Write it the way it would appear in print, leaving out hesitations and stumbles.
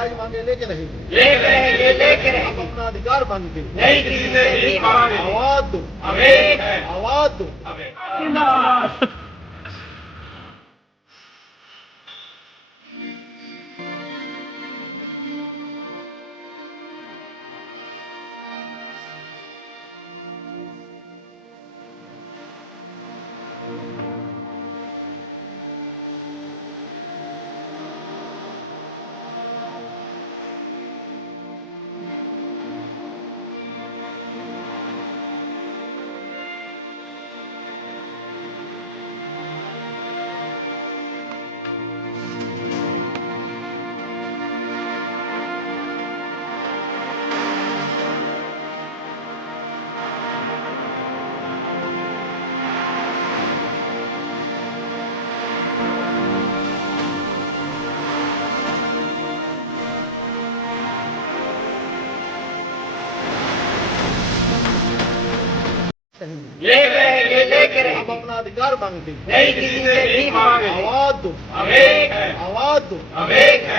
आज मांगे लेके रहेंगे, लेके रहेंगे, लेके हम रहेंगे। अपना अधिकार मांगते नहीं किसी से भीख मांगे। आवाज दो, हम एक हैं। आवाज दो। हम एक हैं। जिंदाबाद। लेके रहेंगे, लेके हम रहेंगे। अपना अधिकार मांगते नहीं किसी से भीख मांगे। आवाज दो, हम एक हैं। आवाज दो। हम एक हैं।